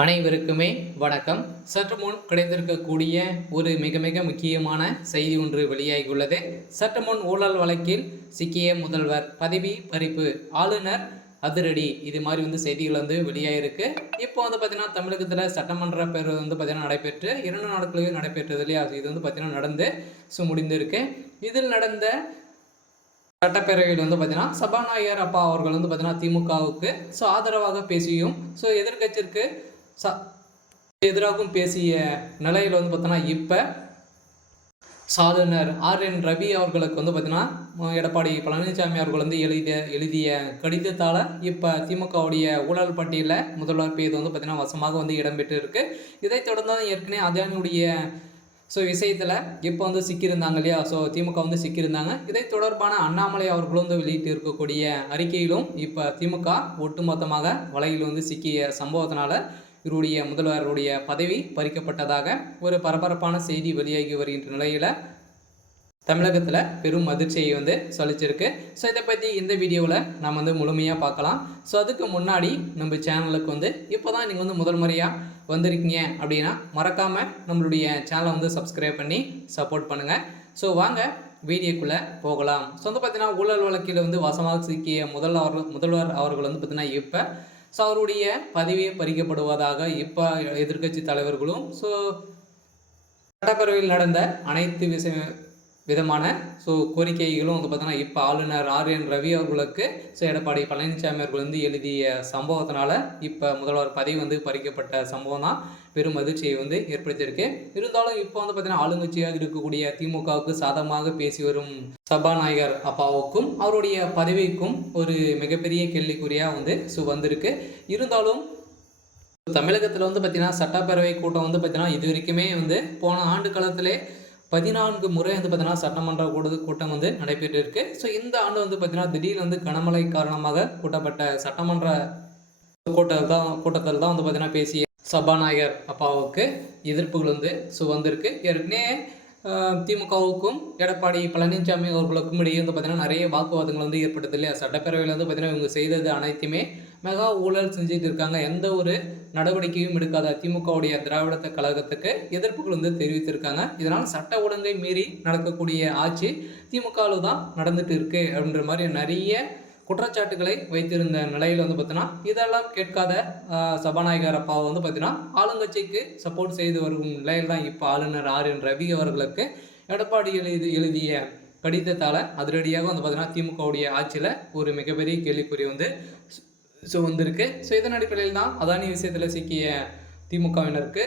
அனைவருக்குமே வணக்கம். சற்று முன் கிடைத்திருக்கக்கூடிய ஒரு மிக மிக முக்கியமான செய்தி ஒன்று வெளியாகியுள்ளது. சற்று முன் ஊழல் வழக்கில் சிக்கிய முதல்வர் பதவி பறிப்பு, ஆளுநர் அதிரடி, இது மாதிரி செய்திகள் வெளியாகிருக்கு. இப்போ பார்த்தீங்கன்னா தமிழகத்தில் சட்டமன்ற பேர் பார்த்தீங்கன்னா நடைபெற்று 2 நாட்களே நடைபெற்றது இல்லையா? இது பார்த்தீங்கன்னா நடந்து முடிந்திருக்கு. இதில் நடந்த சட்டப்பேரவையில் பார்த்தீங்கன்னா சபாநாயகர் அப்பா அவர்கள் பார்த்தீங்கன்னா திமுகவுக்கு ஆதரவாக பேசியும் எதிர்கட்சிற்கு எதிராகவும் பேசிய நிலையில் பார்த்தோன்னா இப்போ சாதனர் RN ரவி அவர்களுக்கு பார்த்தீங்கன்னா எடப்பாடி பழனிசாமி அவர்கள் எழுதிய கடிதத்தால் இப்போ திமுகவுடைய ஊழல் பட்டியலில் முதல்வர் பேர் பார்த்தீங்கன்னா வசமாக இடம்பெற்று இருக்கு. இதைத் தொடர்ந்து ஏற்கனவே அதானியுடைய விஷயத்தில் இப்போ சிக்கியிருந்தாங்க இல்லையா? திமுக சிக்கியிருந்தாங்க. இதை தொடர்பான அண்ணாமலை அவர்களும் வெளியிட்டு இருக்கக்கூடிய அறிக்கையிலும் இப்போ திமுக ஒட்டுமொத்தமாக வலையில் சிக்கிய சம்பவத்தினால இவருடைய முதல்வருடைய பதவி பறிக்கப்பட்டதாக ஒரு பரபரப்பான செய்தி வெளியாகி வருகின்ற நிலையில் தமிழகத்தில் பெரும் அதிர்ச்சியை சொல்லிச்சிருக்கு. இதை பற்றி இந்த வீடியோவில் நம்ம முழுமையாக பார்க்கலாம். அதுக்கு முன்னாடி நம்ம சேனலுக்கு இப்போ தான் நீங்கள் முதல் முறையாக வந்திருக்கீங்க அப்படின்னா மறக்காமல் நம்மளுடைய சேனலை சப்ஸ்கிரைப் பண்ணி சப்போர்ட் பண்ணுங்கள். வாங்க வீடியோக்குள்ளே போகலாம். பார்த்தீங்கன்னா ஊழல் வழக்கில் வசமாக சிக்கிய முதல்வர் அவர்கள் பார்த்தீங்கன்னா இப்போ அவருடைய பதவியை பறிக்கப்படுவதாக இப்போ எதிர்க்கட்சி தலைவர்களும் சட்டப்பேரவையில் நடந்த அனைத்து விதமான கோரிக்கைகளும் பார்த்தோன்னா இப்போ ஆளுநர் RN ரவி அவர்களுக்கு எடப்பாடி பழனிசாமி அவர்கள் எழுதிய சம்பவத்தினால இப்போ முதல்வர் பதவி பறிக்கப்பட்ட சம்பவம் தான் பெரும் அதிர்ச்சியை ஏற்படுத்தியிருக்கு. இருந்தாலும் இப்போ பார்த்தீங்கன்னா ஆளுங்கட்சியாக இருக்கக்கூடிய திமுகவுக்கு சாதகமாக பேசி வரும் சபாநாயகர் அப்பாவுக்கும் அவருடைய பதவிக்கும் ஒரு மிகப்பெரிய கேள்விக்குறியாக வந்திருக்கு. இருந்தாலும் தமிழகத்தில் பார்த்தீங்கன்னா சட்டப்பேரவை கூட்டம் பார்த்தீங்கன்னா இது வரைக்குமே போன ஆண்டு காலத்திலே 14 முறை பார்த்தீங்கன்னா சட்டமன்ற கூட்டம் நடைபெற்றிருக்கு. இந்த ஆண்டு பார்த்தீங்கன்னா திடீர்னு கனமழை காரணமாக கூட்டப்பட்ட சட்டமன்ற கூட்டத்தில் தான் பார்த்தீங்கன்னா பேசிய சபாநாயகர் அப்பாவுக்கு எதிர்ப்புகள் வந்திருக்கு. ஏற்கனவே திமுகவுக்கும் எடப்பாடி பழனிசாமி அவர்களுக்கும் இடையே பார்த்தீங்கன்னா நிறைய வாக்குவாதங்கள் ஏற்பட்டது இல்லையா? சட்டப்பேரவையில் பார்த்தீங்கன்னா இவங்க செய்தது அனைத்துமே மெகா ஊழல் செஞ்சுட்டு இருக்காங்க. எந்த ஒரு நடவடிக்கையும் எடுக்காத திமுகவுடைய திராவிட கழகத்துக்கு எதிர்ப்புகள் தெரிவித்திருக்காங்க. இதனால் சட்ட ஒழுங்கை மீறி நடக்கக்கூடிய ஆட்சி திமுகவில் தான் நடந்துட்டு இருக்கு அப்படின்ற மாதிரி நிறைய குற்றச்சாட்டுகளை வைத்திருந்த நிலையில் பார்த்தீங்கன்னா இதெல்லாம் கேட்காத சபாநாயகர் அப்பாவை பார்த்தீங்கன்னா ஆளுங்கட்சிக்கு சப்போர்ட் செய்து வரும் நிலையில் தான் இப்போ ஆளுநர் RN ரவி அவர்களுக்கு எடப்பாடி எழுதிய கடிதத்தால் அதிரடியாக பார்த்தீங்கன்னா திமுகவுடைய ஆட்சியில் ஒரு மிகப்பெரிய கேள்விக்குறி வந்திருக்கு. இதன் அடிப்படையில் தான் அதானி விஷயத்தில் சிக்கிய திமுகவினருக்கு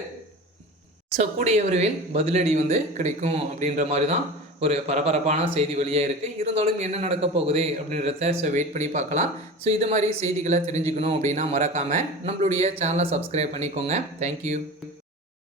கூடிய விரைவில் பதிலடி கிடைக்கும் அப்படின்ற மாதிரி தான் ஒரு பரபரப்பான செய்தி வெளியாக இருக்குது. இருந்தாலும் என்ன நடக்க போகுது அப்படின்றத வெயிட் பண்ணி பார்க்கலாம். இது மாதிரி செய்திகளை தெரிஞ்சுக்கணும் அப்படின்னா மறக்காமல் நம்மளுடைய சேனலை சப்ஸ்கிரைப் பண்ணிக்கோங்க. தேங்க்யூ.